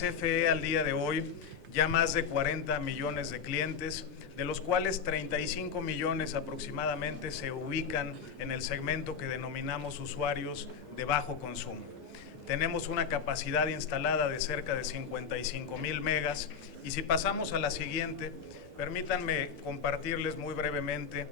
CFE al día de hoy ya más de 40 millones de clientes, de los cuales 35 millones aproximadamente se ubican en el segmento que denominamos usuarios de bajo consumo. Tenemos una capacidad instalada de cerca de 55,000 megas y si pasamos a la siguiente, permítanme compartirles muy brevemente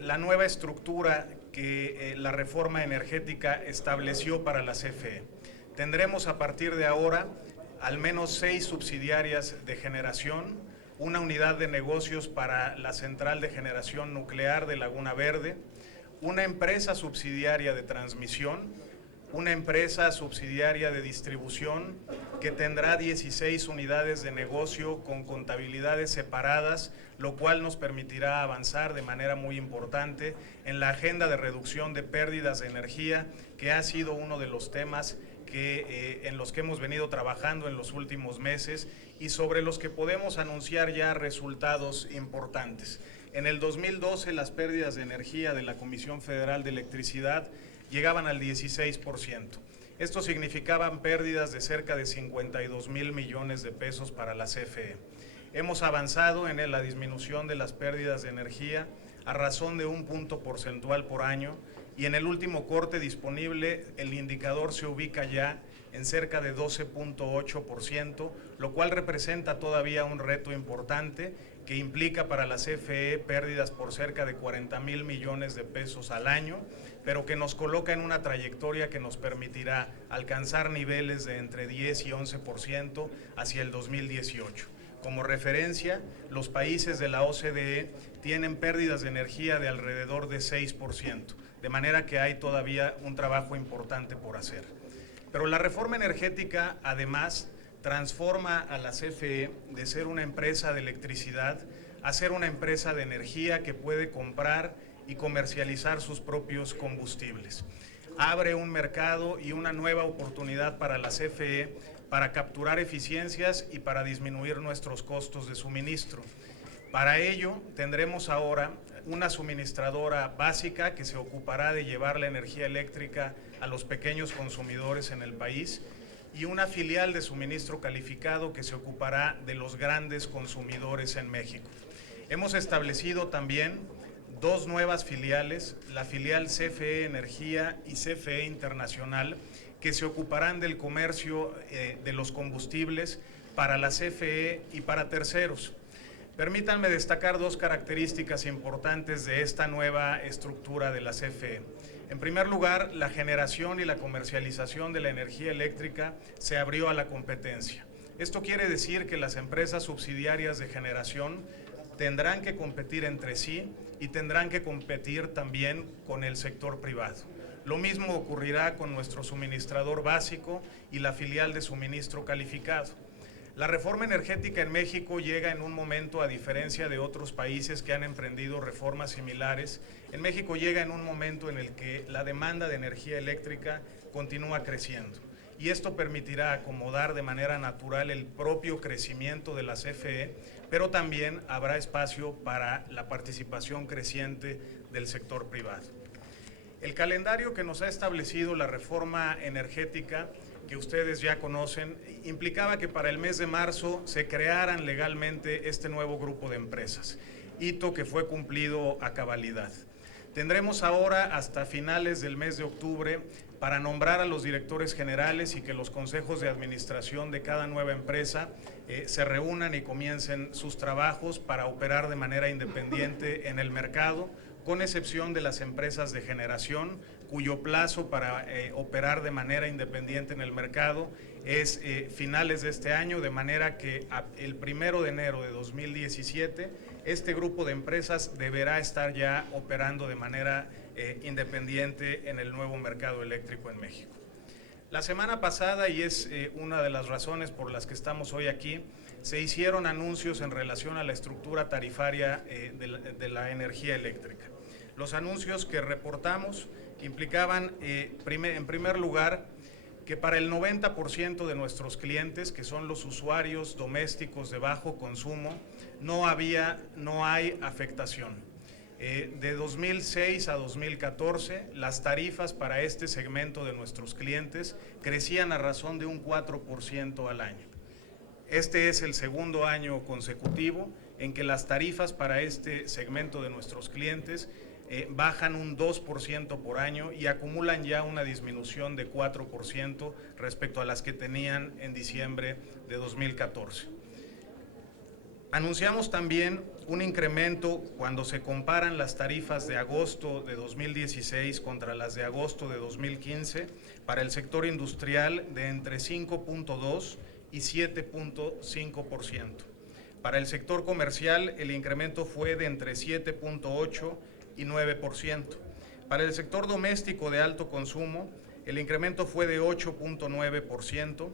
la nueva estructura que la reforma energética estableció para la CFE. Tendremos a partir de ahora al menos 6 subsidiarias de generación, una unidad de negocios para la central de generación nuclear de Laguna Verde, una empresa subsidiaria de transmisión, una empresa subsidiaria de distribución que tendrá 16 unidades de negocio con contabilidades separadas, lo cual nos permitirá avanzar de manera muy importante en la agenda de reducción de pérdidas de energía, que ha sido uno de los temas en los que hemos venido trabajando en los últimos meses y sobre los que podemos anunciar ya resultados importantes. En el 2012 las pérdidas de energía de la Comisión Federal de Electricidad llegaban al 16%. Esto significaban pérdidas de cerca de 52,000 millones de pesos para la CFE. Hemos avanzado en la disminución de las pérdidas de energía a razón de 1 punto porcentual por año, y en el último corte disponible el indicador se ubica ya en cerca de 12,8%, lo cual representa todavía un reto importante que implica para la CFE pérdidas por cerca de 40,000 millones de pesos al año, pero que nos coloca en una trayectoria que nos permitirá alcanzar niveles de entre 10 y 11% hacia el 2018. Como referencia, los países de la OCDE tienen pérdidas de energía de alrededor de 6%, de manera que hay todavía un trabajo importante por hacer. Pero la reforma energética, además, transforma a la CFE de ser una empresa de electricidad a ser una empresa de energía que puede comprar y comercializar sus propios combustibles. Abre un mercado y una nueva oportunidad para la CFE para capturar eficiencias y para disminuir nuestros costos de suministro. Para ello, tendremos ahora una suministradora básica que se ocupará de llevar la energía eléctrica a los pequeños consumidores en el país y una filial de suministro calificado que se ocupará de los grandes consumidores en México. Hemos establecido también 2 nuevas filiales, la filial CFE Energía y CFE Internacional, que se ocuparán del comercio de los combustibles para la CFE y para terceros. Permítanme destacar 2 características importantes de esta nueva estructura de la CFE. En primer lugar, la generación y la comercialización de la energía eléctrica se abrió a la competencia. Esto quiere decir que las empresas subsidiarias de generación tendrán que competir entre sí y tendrán que competir también con el sector privado. Lo mismo ocurrirá con nuestro suministrador básico y la filial de suministro calificado. La reforma energética en México llega en un momento, a diferencia de otros países que han emprendido reformas similares, en México llega en un momento en el que la demanda de energía eléctrica continúa creciendo. Y esto permitirá acomodar de manera natural el propio crecimiento de la CFE, pero también habrá espacio para la participación creciente del sector privado. El calendario que nos ha establecido la reforma energética, que ustedes ya conocen, implicaba que para el mes de marzo se crearan legalmente este nuevo grupo de empresas, hito que fue cumplido a cabalidad. Tendremos ahora hasta finales del mes de octubre para nombrar a los directores generales y que los consejos de administración de cada nueva empresa se reúnan y comiencen sus trabajos para operar de manera independiente en el mercado, con excepción de las empresas de generación, cuyo plazo para operar de manera independiente en el mercado es finales de este año, de manera que el 1 de enero de 2017 este grupo de empresas deberá estar ya operando de manera independiente en el nuevo mercado eléctrico en México. La semana pasada, y es una de las razones por las que estamos hoy aquí, se hicieron anuncios en relación a la estructura tarifaria de la energía eléctrica. Los anuncios que reportamos implicaban, en primer lugar, que para el 90% de nuestros clientes, que son los usuarios domésticos de bajo consumo, no hay afectación. De 2006 a 2014, las tarifas para este segmento de nuestros clientes crecían a razón de un 4% al año. Este es el segundo año consecutivo en que las tarifas para este segmento de nuestros clientes bajan un 2% por año y acumulan ya una disminución de 4% respecto a las que tenían en diciembre de 2014. Anunciamos también un incremento cuando se comparan las tarifas de agosto de 2016 contra las de agosto de 2015 para el sector industrial de entre 5.2 y 7.5%. Para el sector comercial el incremento fue de entre 7.8 y 9%. Para el sector doméstico de alto consumo el incremento fue de 8.9%.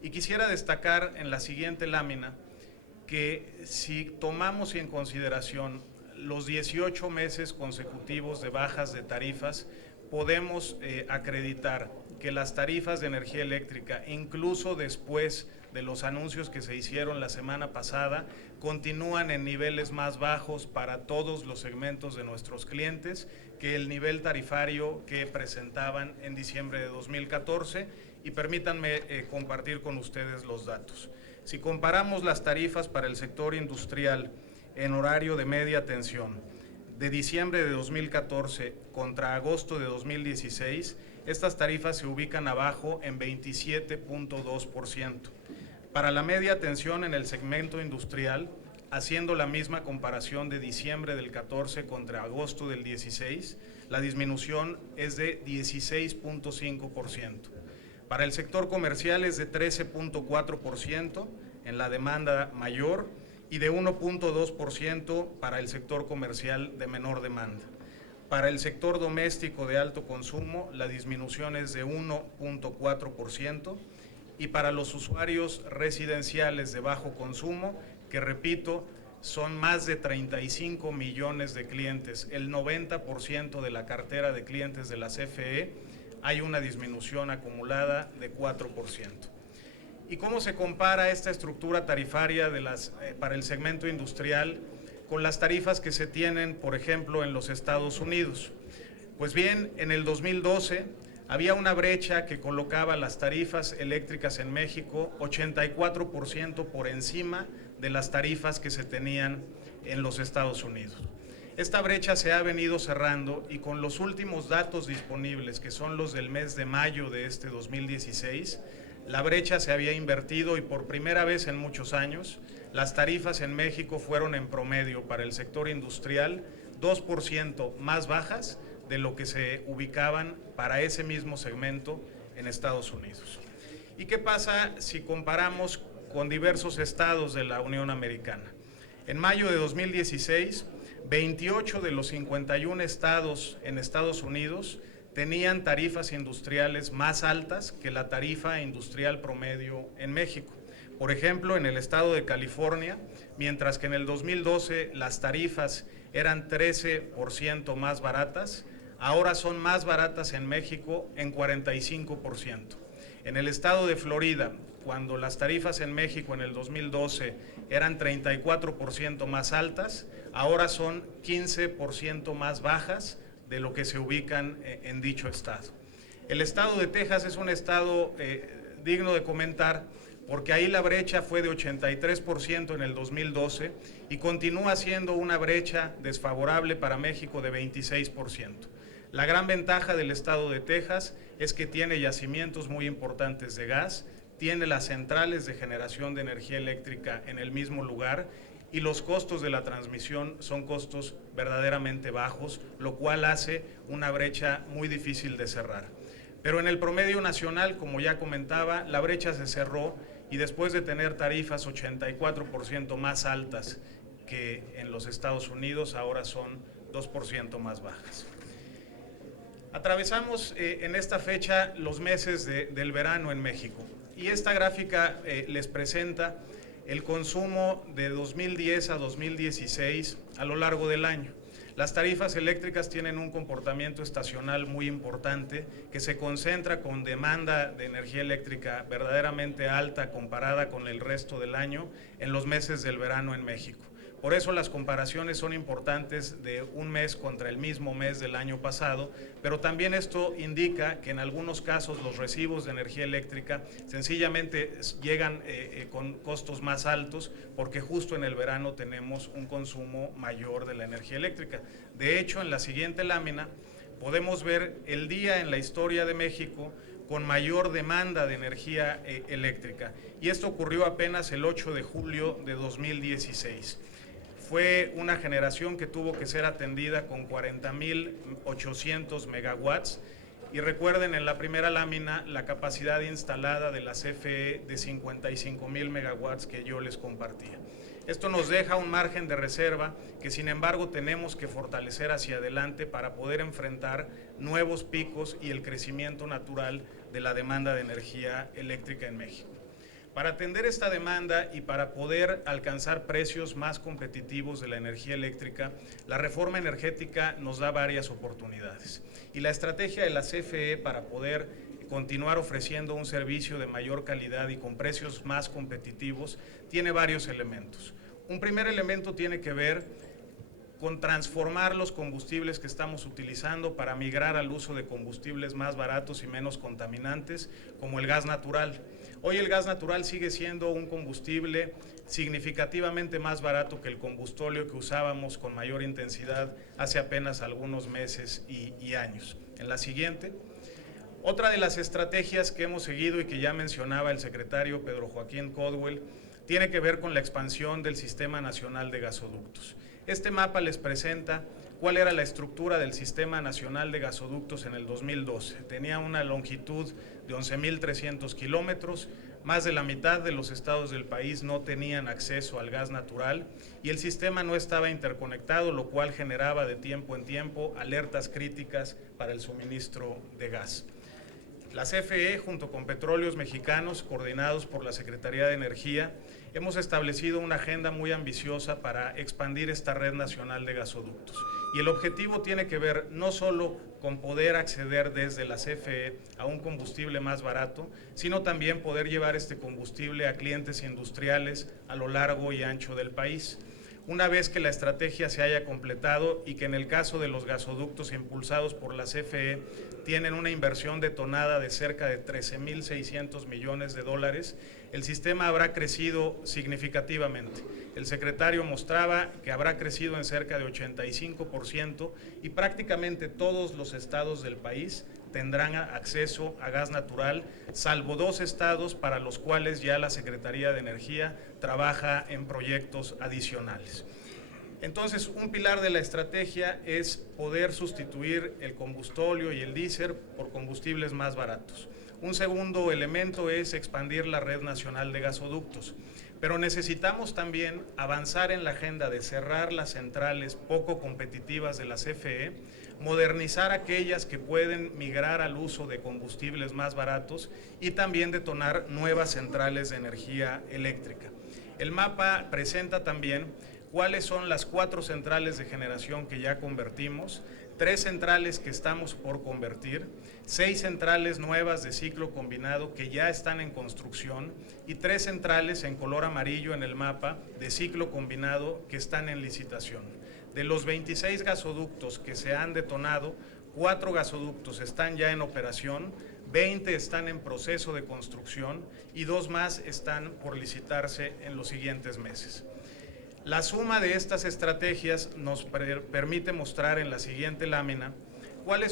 Y quisiera destacar en la siguiente lámina que si tomamos en consideración los 18 meses consecutivos de bajas de tarifas, podemos acreditar que las tarifas de energía eléctrica, incluso después de los anuncios que se hicieron la semana pasada, continúan en niveles más bajos para todos los segmentos de nuestros clientes que el nivel tarifario que presentaban en diciembre de 2014. Y permítanme compartir con ustedes los datos. Si comparamos las tarifas para el sector industrial en horario de media tensión de diciembre de 2014 contra agosto de 2016, estas tarifas se ubican abajo en 27.2%. Para la media tensión en el segmento industrial, haciendo la misma comparación de diciembre del 14 contra agosto del 16, la disminución es de 16.5%. Para el sector comercial es de 13.4% en la demanda mayor y de 1.2% para el sector comercial de menor demanda. Para el sector doméstico de alto consumo la disminución es de 1.4% y para los usuarios residenciales de bajo consumo, que repito, son más de 35 millones de clientes, el 90% de la cartera de clientes de la CFE, hay una disminución acumulada de 4%. ¿Y cómo se compara esta estructura tarifaria para el segmento industrial con las tarifas que se tienen, por ejemplo, en los Estados Unidos? Pues bien, en el 2012 había una brecha que colocaba las tarifas eléctricas en México 84% por encima de las tarifas que se tenían en los Estados Unidos. Esta brecha se ha venido cerrando y con los últimos datos disponibles, que son los del mes de mayo de este 2016, la brecha se había invertido y por primera vez en muchos años, las tarifas en México fueron en promedio para el sector industrial 2% más bajas de lo que se ubicaban para ese mismo segmento en Estados Unidos. ¿Y qué pasa si comparamos con diversos estados de la Unión Americana? En mayo de 2016, 28 de los 51 estados en Estados Unidos tenían tarifas industriales más altas que la tarifa industrial promedio en México. Por ejemplo, en el estado de California, mientras que en el 2012 las tarifas eran 13% más baratas, ahora son más baratas en México en 45%. En el estado de Florida, cuando las tarifas en México en el 2012 eran 34% más altas, ahora son 15% más bajas de lo que se ubican en dicho estado. El estado de Texas es un estado digno de comentar porque ahí la brecha fue de 83% en el 2012 y continúa siendo una brecha desfavorable para México de 26%. La gran ventaja del estado de Texas es que tiene yacimientos muy importantes de gas, tiene las centrales de generación de energía eléctrica en el mismo lugar y los costos de la transmisión son costos verdaderamente bajos, lo cual hace una brecha muy difícil de cerrar. Pero en el promedio nacional, como ya comentaba, la brecha se cerró y después de tener tarifas 84% más altas que en los Estados Unidos, ahora son 2% más bajas. Atravesamos en esta fecha los meses del verano en México y esta gráfica les presenta el consumo de 2010 a 2016 a lo largo del año. Las tarifas eléctricas tienen un comportamiento estacional muy importante que se concentra con demanda de energía eléctrica verdaderamente alta comparada con el resto del año en los meses del verano en México. Por eso las comparaciones son importantes de un mes contra el mismo mes del año pasado, pero también esto indica que en algunos casos los recibos de energía eléctrica sencillamente llegan con costos más altos porque justo en el verano tenemos un consumo mayor de la energía eléctrica. De hecho, en la siguiente lámina podemos ver el día en la historia de México con mayor demanda de energía eléctrica, y esto ocurrió apenas el 8 de julio de 2016. Fue una generación que tuvo que ser atendida con 40.800 megawatts, y recuerden en la primera lámina la capacidad instalada de la CFE de 55.000 megawatts que yo les compartía. Esto nos deja un margen de reserva que sin embargo tenemos que fortalecer hacia adelante para poder enfrentar nuevos picos y el crecimiento natural de la demanda de energía eléctrica en México. Para atender esta demanda y para poder alcanzar precios más competitivos de la energía eléctrica, la reforma energética nos da varias oportunidades. Y la estrategia de la CFE para poder continuar ofreciendo un servicio de mayor calidad y con precios más competitivos tiene varios elementos. Un primer elemento tiene que ver con transformar los combustibles que estamos utilizando para migrar al uso de combustibles más baratos y menos contaminantes, como el gas natural. Hoy el gas natural sigue siendo un combustible significativamente más barato que el combustóleo que usábamos con mayor intensidad hace apenas algunos meses y años. En la siguiente. Otra de las estrategias que hemos seguido y que ya mencionaba el secretario Pedro Joaquín Codwell tiene que ver con la expansión del Sistema Nacional de Gasoductos. Este mapa les presenta cuál era la estructura del Sistema Nacional de Gasoductos en el 2012. Tenía una longitud de 11.300 kilómetros, más de la mitad de los estados del país no tenían acceso al gas natural y el sistema no estaba interconectado, lo cual generaba de tiempo en tiempo alertas críticas para el suministro de gas. La CFE, junto con Petróleos Mexicanos, coordinados por la Secretaría de Energía, hemos establecido una agenda muy ambiciosa para expandir esta red nacional de gasoductos. Y el objetivo tiene que ver no solo con poder acceder desde la CFE a un combustible más barato, sino también poder llevar este combustible a clientes industriales a lo largo y ancho del país. Una vez que la estrategia se haya completado y que en el caso de los gasoductos impulsados por la CFE tienen una inversión detonada de cerca de 13.600 millones de dólares, el sistema habrá crecido significativamente. El secretario mostraba que habrá crecido en cerca de 85% y prácticamente todos los estados del país tendrán acceso a gas natural, salvo 2 estados para los cuales ya la Secretaría de Energía trabaja en proyectos adicionales. Entonces, un pilar de la estrategia es poder sustituir el combustóleo y el diésel por combustibles más baratos. Un segundo elemento es expandir la red nacional de gasoductos, pero necesitamos también avanzar en la agenda de cerrar las centrales poco competitivas de la CFE, modernizar aquellas que pueden migrar al uso de combustibles más baratos y también detonar nuevas centrales de energía eléctrica. El mapa presenta también cuáles son las 4 centrales de generación que ya convertimos, 3 centrales que estamos por convertir, 6 centrales nuevas de ciclo combinado que ya están en construcción y 3 centrales en color amarillo en el mapa de ciclo combinado que están en licitación. De los 26 gasoductos que se han detonado, 4 gasoductos están ya en operación, 20 están en proceso de construcción y 2 más están por licitarse en los siguientes meses. La suma de estas estrategias nos permite mostrar en la siguiente lámina cuáles